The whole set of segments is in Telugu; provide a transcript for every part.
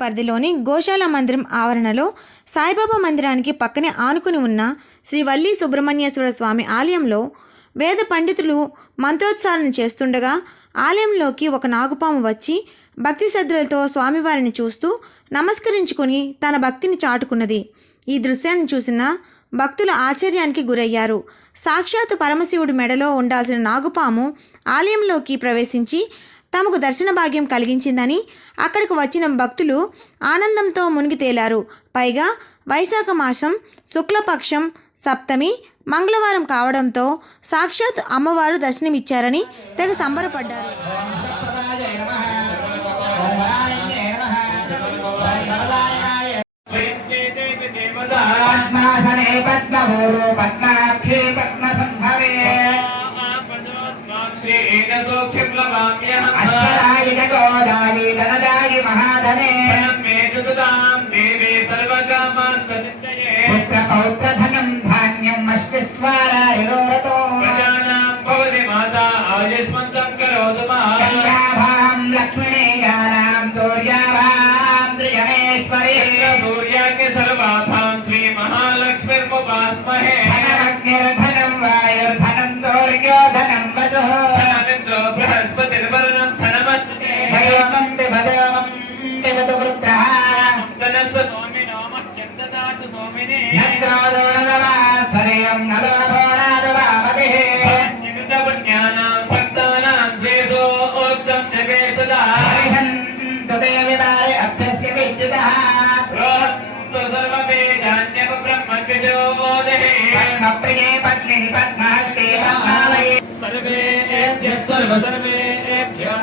పరిధిలోని గోశాల మందిరం ఆవరణలో సాయిబాబా మందిరానికి పక్కనే ఆనుకుని ఉన్న శ్రీ వల్లి సుబ్రహ్మణ్యేశ్వర స్వామి ఆలయంలో వేద పండితులు మంత్రోచ్చారణ చేస్తుండగా ఆలయంలోకి ఒక నాగుపాము వచ్చి భక్తి శ్రద్ధలతో స్వామివారిని చూస్తూ నమస్కరించుకుని తన భక్తిని చాటుకున్నది. ఈ దృశ్యాన్ని చూసిన భక్తులు ఆశ్చర్యానికి గురయ్యారు. సాక్షాత్తు పరమశివుడి మెడలో ఉండాల్సిన నాగుపాము ఆలయంలోకి ప్రవేశించి తమకు దర్శన భాగ్యం కలిగించిందని అక్కడికి వచ్చిన భక్తులు ఆనందంతో మునిగి తేలారు. పైగా వైశాఖ మాసం శుక్లపక్షం సప్తమి మంగళవారం కావడంతో సాక్షాత్ అమ్మవారు దర్శనమిచ్చారని తెగ సంబరపడ్డారు.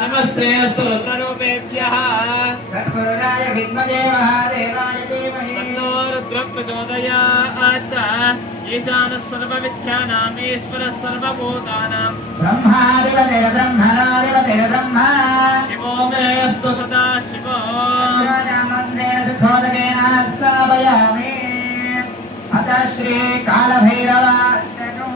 नमस्ते रुद्ररूपेभ्यः तत्पुरुषाय विद्महे महादेवाय धीमहि तन्नो रुद्रः प्रचोदयात् ईशानः सर्वविद्यानाम् ईश्वरः सर्वभूतानां ब्रह्माधिपते ब्रह्मणाधिपते ब्रह्मा शिवो मेऽस्तु सदा शिवो रामन्देन स्थापयामि अतः श्रीकालभैरवाष्टकम्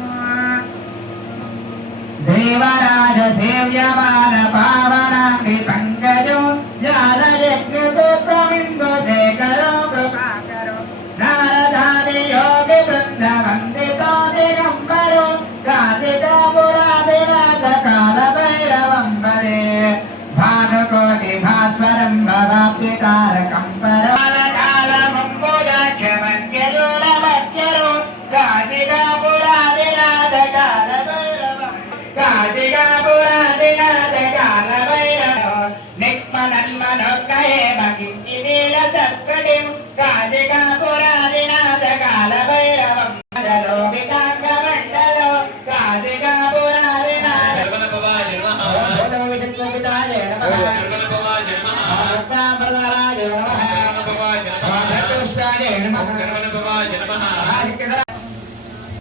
देवराज सेव्यमान पावनांगि पंकजो जालयज्ञो प्रविंदो शेखरो कृपाकरो नारदादि योगि वृंद वंदितो दिगंबरो काचितो पुरादिनाथ काल भैरवं वरे भानुकोटि भास्वरं भवाप्ति तारकं परो कालिका पुरादिनाथ काल